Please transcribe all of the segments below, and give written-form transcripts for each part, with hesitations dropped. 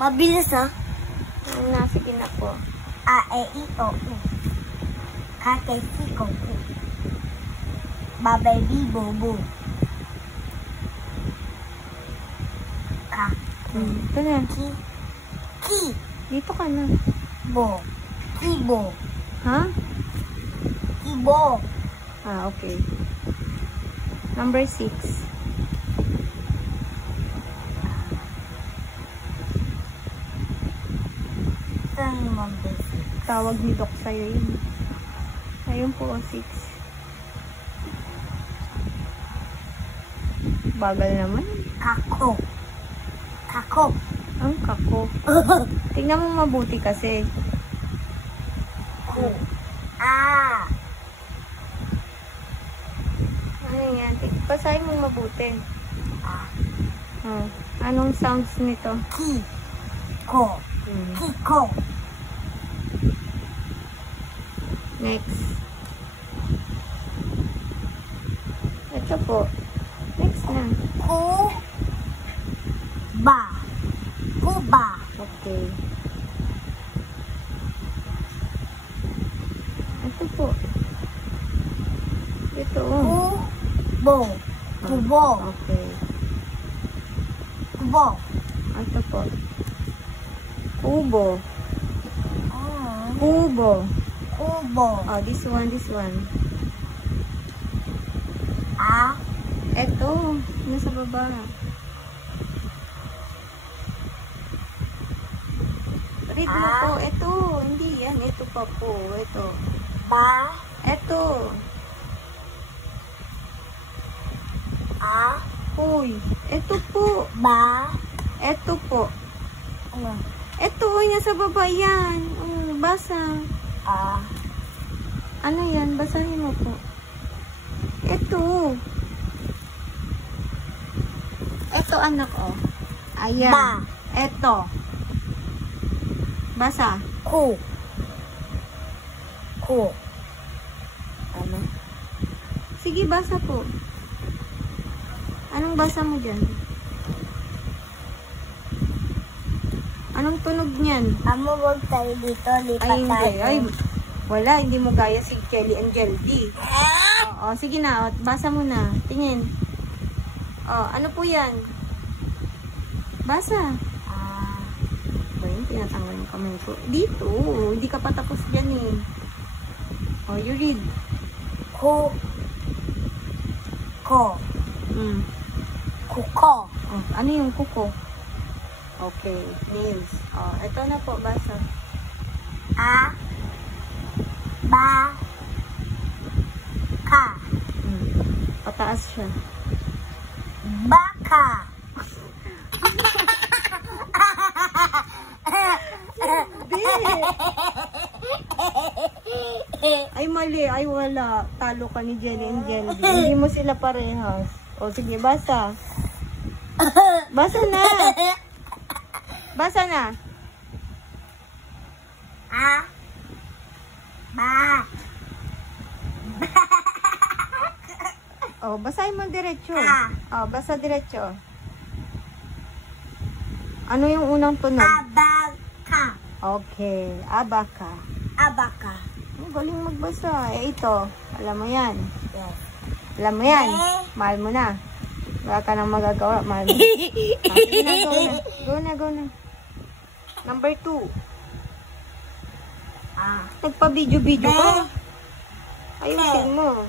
Mabilis ha? Sige na po. A, E, I, O, U. Ka, Ke, Si, Ko, Ku. Babay, Bi, Bo, Bu. Ka. Ito na. Ki. Ki. Dito ka na. Bo. Kibo. Ha? Kibo. Okay. Number 6. Saan naman ba? Tawag ni Doc sa'yo yun. Ayun po, 6. Bagal naman. Kako. Kako. Ang kako. Tingnan mo mabuti kasi. Ku. Ah. Ano yan? Basahin mo mabuti. Ah. Anong sounds nito? Ki. Ko. Kiko. Next. Ito po. Next na. Ku. Ba. Kuba. Okay. Ito po. Ito. Kubo. Kubo. Okay. Kubo. Ito po. Kubo. Kubo. Kubo. This one. Ah. Ito. Nasa baba. Read mo po. Ito. Hindi yan. Ito pa po. Ito. Ba. Ito. Ah. Uy. Ito po. Ba. Ito po. Ito. Nasa baba yan. Basa. Ah. Ano yan? Basahin mo po. Ito. Ito anak Ayan. Ba. Ito. Basa. Ku. Ku. Ano? Sige, basa po. Anong basa mo dyan? Anong tunog niyan? Amo, wag tayo dito. Lipat Ay, hindi. tayo. Ay, wala. Hindi mo gaya si Kelly and Jeldy. Sige na. Basa mo na. Tingin. Ano po yan? Basa. Ayun, tinatanggal yung kamay ko. Dito. Hindi ka pa tapos dyan eh. You read. Ku. Ko. Kuko. Ano yung kuko? Okay. Nails. Ito na po. Basa. A. Ba. Ka. Pataas siya. Baka. Ay, mali. Ay, wala. Talo ka ni Jelly and Jelly. Hindi mo sila parehas. Sige, basa. Basa na. Basa na. A. Ba. Basahin mo diretso. A. Basa diretso. Ano yung unang tunog? Abaka. Okay. Abaka. Abaka. Galing magbasa. Ito. Alam mo yan. Yes. Alam mo yan. Mahal mo na. Wala ka nang magagawa. Mahal mo. Sige na, go na. Number 2. Nagpa-video-video ka. Ayusin mo.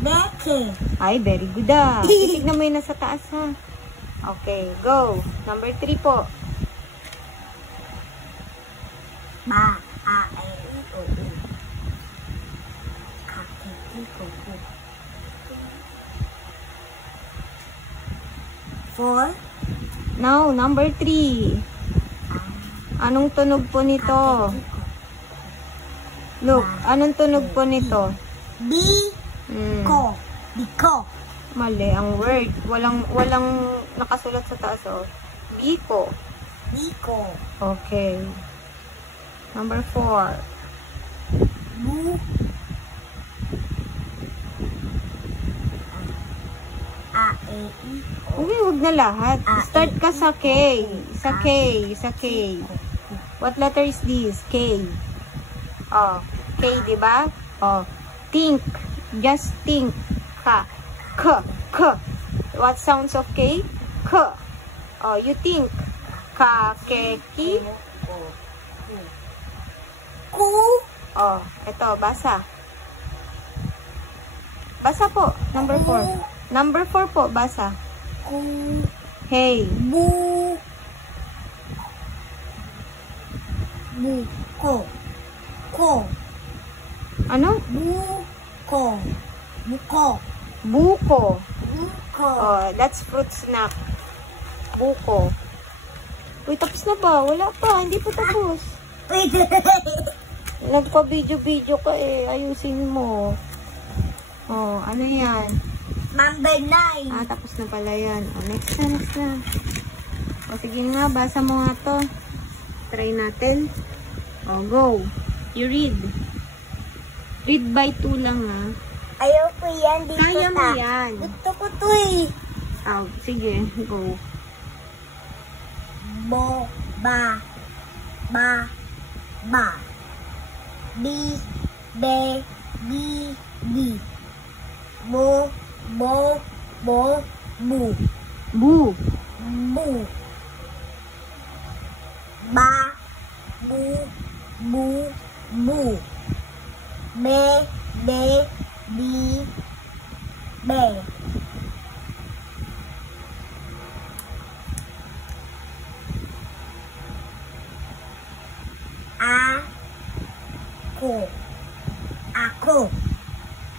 Beke. Ay, very good Titignan mo yun nasa taas ha. Okay, go. Number 3 po. Ba. A. E. I. O. U. Ka. Ke. Si. Ko. Ku. 4. Now, number 3. Anong tunog po nito? Look, anong tunog po nito? Biko. Biko. Mali ang word. Walang nakasulat sa taas Biko. Biko. Okay. Number 4. Bu. A. A, E, I, O. Uy, wag na lahat. Start ka sa K. Sa K. Sa K. What letter is this? K. Oh, K, di ba? Oh, think. Just think. Ka. K. K. What sounds of K? K. Oh, you think. Ka, ke, ki. Ku. Oh, eto, basa. Basa po. Number 4. Number 4 po, basa. Ku. Hey. Bu. Bu. Ko. Ko. Ano? Bu. Ko. Buko. Buko. Buko. Oh, that's fruit snack. Buko. Uy, tapos na ba? Wala pa. Hindi pa tapos. Wait. Nagpa-video-video ka eh. Ayusin mo. Oh, ano yan? Number 9. Tapos na pala yan. Oh, next na, next na. O, sige nga. Basa mo nga to. Try natin. Oh, go. You read. Read by 2 lang ha. Ayoko yan. Dito Kaya mo ta. yan. Gusto ko to eh. Oh, sige. Go. Bo. Ba. Ba. Ba. Bi. Be. Bi. Bi. Bo. Bo. Bo. Bu. Bu. Bu. Ba. Bu. Bu. Bu. Be. Be. Bi. Be. Ako. Ako.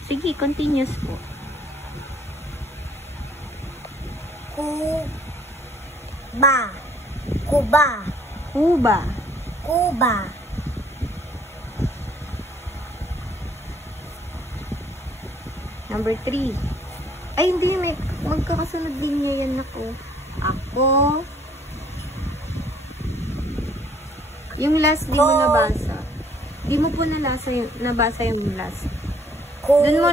Sige, continuous po. Kuba. Kuba. Kuba. Kuba. Number 3. Ay, hindi. May magkakasunod din niya yan ako. Ako. Yung last, di mo nabasa. Di mo po nabasa yung last. Doon mo...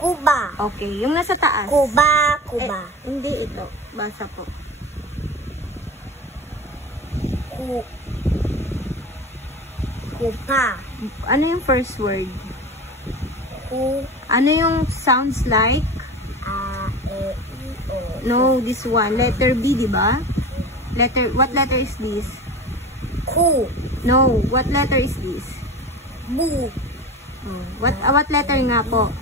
Kuba. Okay, yung nasa taas. Kuba. Kuba. Hindi ito. Basa po. Kupa. Ano yung first word? Ano yung sounds like? E, I, O. No, this one. Letter B, di ba? What letter is this? Ku. No, what letter is this? Bu. What letter nga po?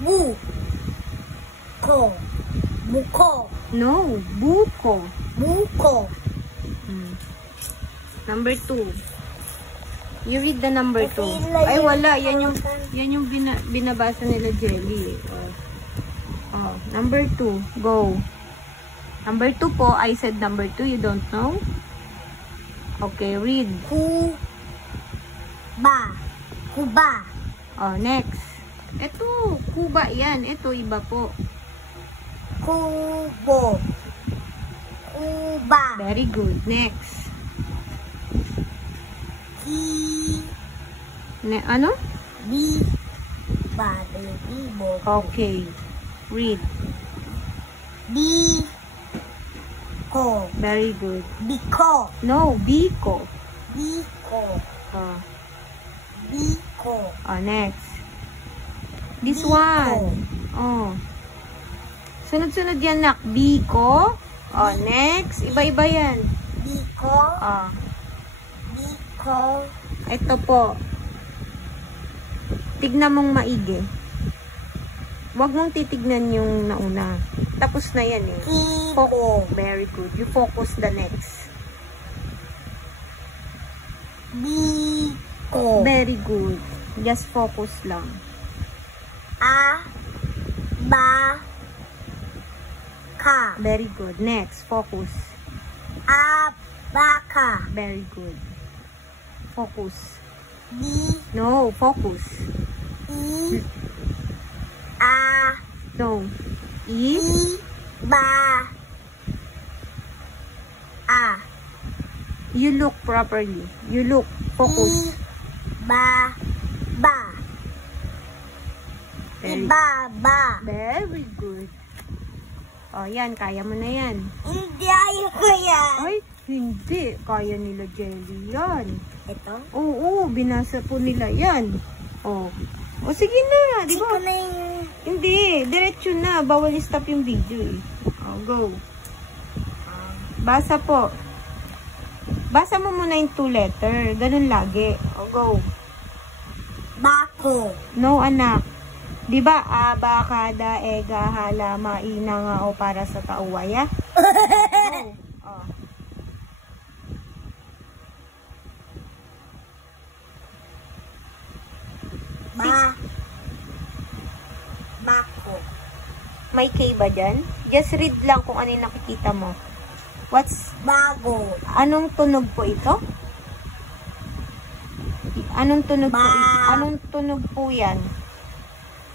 Bu. Ko. Buko. No, buko. Buko. Number 2. You read the number 2. Ay, wala. Yan yung binabasa nila Jelly. Oh, number 2. Go. Number 2 po. I said number 2. You don't know? Okay, read. Ba. Kuba. Oh, next. Ito, Kuba yan. Ito, iba po. Kubo. Kuba. Very good. Next. Ano? Bi. Ba. Bibo. Okay. Read. Bi. Ko. Very good. Biko. No, Biko. Biko. Biko. Next. This one. Oh. Sunod-sunod yan, nak. Biko. Next. Iba-iba yan. Biko. Biko. Ito po. Tignan mong maigi. Huwag mong titignan yung nauna. Tapos na yan eh. Kibo. Very good. You focus the next. Biko. Very good. Just focus lang. Ba. Ka. Very good. Next. Focus. Baka. Very good. Focus. Bi. No, focus. I. No. I. Ba. You look properly. You look. Focus. Ba. Ibaba. Very good. O, yan. Kaya mo na yan. Hindi ayaw ko yan. Ay, hindi. Kaya nila Jelly yan. Ito? Oo, binasa po nila yan. O. O, sige na. Di Hindi ba? ko na yung... Hindi. Diretso na. Bawal stop yung video eh. O, go. Basa po. Basa mo muna yung 2 letter. Ganun lagi. O, go. Bako. No, anak. Di ba, aba, kada, ega, hala, maina nga o para sa kauwaya? Go. O. Bako. May K ba dyan? Just read lang kung ano yung nakikita mo. What's... Bago. Anong tunog po ito? Anong tunog po ito? Anong tunog po yan?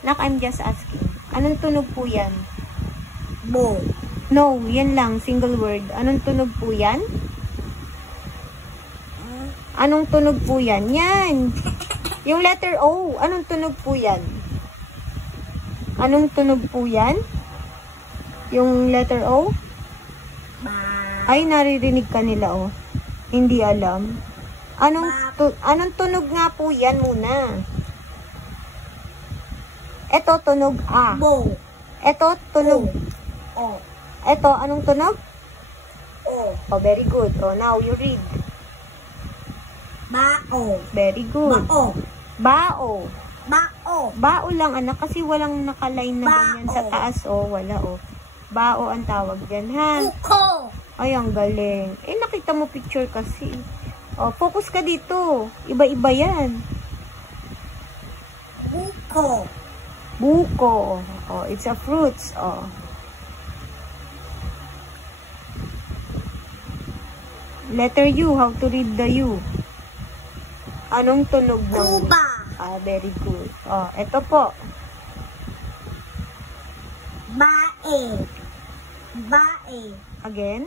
Nak, I'm just asking. Anong tunog po yan? Bo. No, yan lang. Single word. Anong tunog po yan? Anong tunog po yan? Yan. Yung letter O. Anong tunog po yan? Anong tunog po yan? Yung letter O? Ay, naririnig ka nila, oh. Hindi alam. Anong tunog nga po yan muna? Ito, tunog A. Bo. Ito, tunog. O. Ito, anong tunog? O. Oh, very good. Oh, now you read. Bao. Very good. Bao. Bao. Bao. Bao lang, anak, kasi walang nakaline na ganyan sa Bao. taas, oh. Wala, oh. Bao ang tawag dyan, ha? Uko. Ay, ang galing. Eh, nakita mo picture kasi. Oh, focus ka dito. Iba-iba yan. Buko. Buko. Oh, it's a fruits. Oh. Letter U. How to read the U? Anong tunog ng... Uba. Ah, very good. Oh, ito po. Bae. Bae. Again.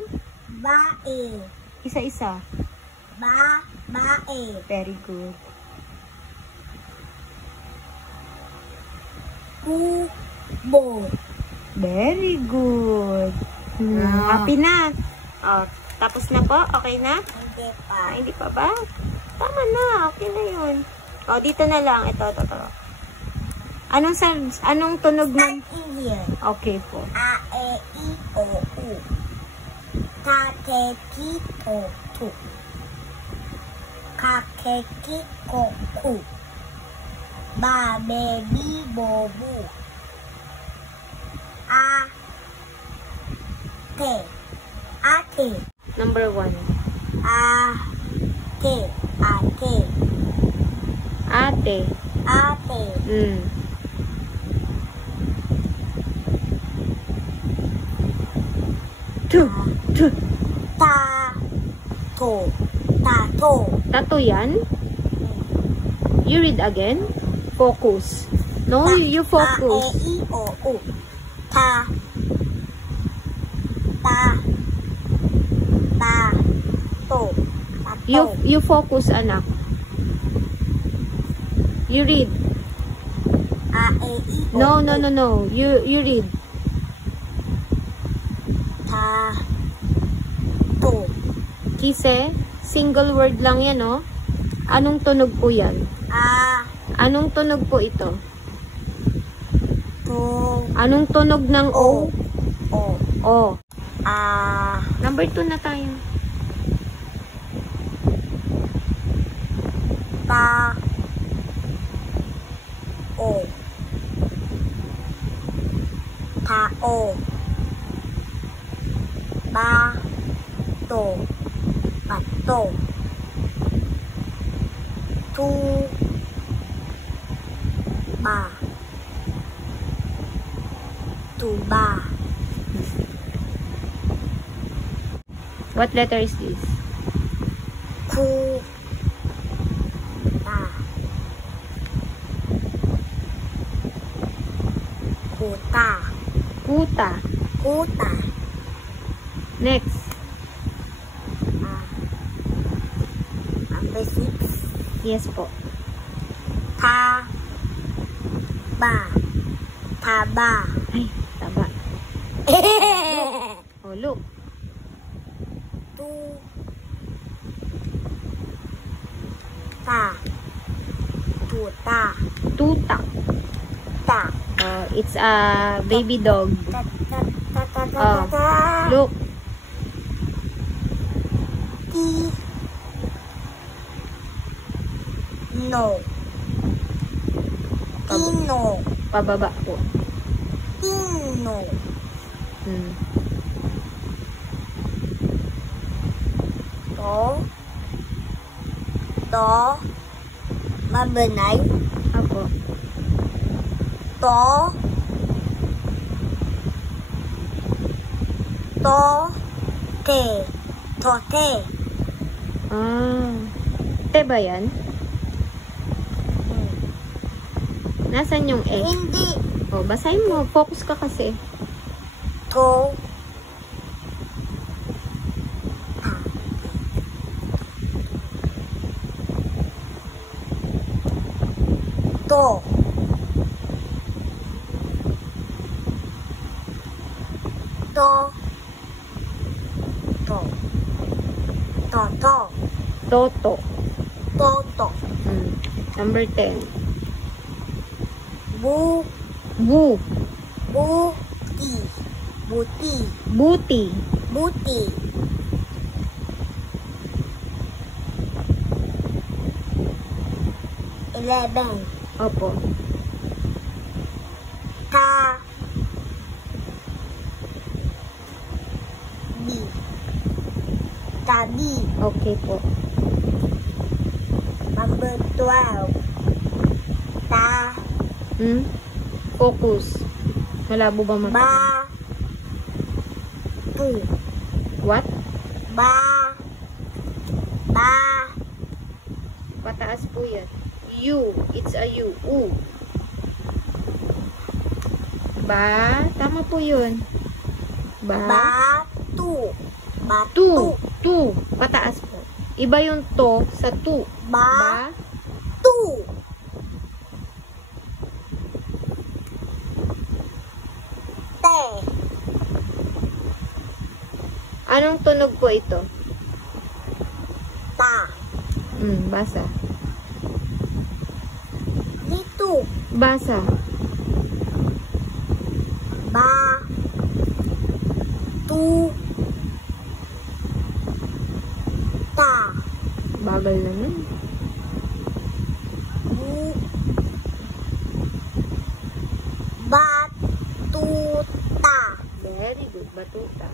Bae. Isa-isa. Bae. Very good. Kubo. Very good. Happy na. Oh, tapos na po? Okay na? Hindi pa. Ah, hindi pa ba? Tama na. Okay na yun. Oh, dito na lang. Ito. Anong tunog ng... Start in here. Okay po. A, E, I, O, U. Ka, ke, ki, ko, tu. Ka, ke, ki, ko, ku. Ba, be, bi, bo, bu. A, te. Ate. Number 1. Ate. Ate. Ate. Ate. Tu. Tato. Tato. Tato yan? You read again? Focus. No, you A, focus. E, I, O, U. Ta. To. Tato. You focus, anak. You read. A, E, I, O, No. U. You read. To. Kise, single word lang yan, oh. Anong tunog po yan? Anong tunog po ito? To. Anong tunog ng O? O. O. Number 2 na tayo. Ta. O. Tao. Bato. Bato. Tu. Ba. Tuba. What letter is this? Ku. Ta. Kuta. Kuta. Kuta. Next. Number 6. Yes po. Ta. Ba. Taba. Ay, taba. Oh, look. Tuta. Tuta. Ta. Oh, it's a baby dog. Ta ta ta ta ta Oh, ta. look. Ti. No. Tino. Pababa po. Tino. Hmm. To. Mabenay. Apo. To. Te. Tote. Ah. Te ba yan? Nasaan yung E? Hindi. Oh, basahin mo. Focus ka kasi. To. To. To. To. To. Toto. Toto. Hmm. Number 10. Bu. Bu. Buti. Buti. Buti. Buti. Eleven. Opo. Ta. Bi. Tabi. Okay po. Number 12. Ta. Hmm? Focus. Malabo ba mata? Ba. Tu. What? Ba. Ba. Pataas po yan. U. It's a U. U. Ba. Tama po yun. Ba. Batu. Tu. Batu. Tu. Pataas po. Iba yung to sa tu. Ba. Tu. Te. Anong tunog po ito? Ta. Basa. Dito. Basa. Ba. Tu. Ta. Bagal naman. Bu. Batuta. Very good. Batuta.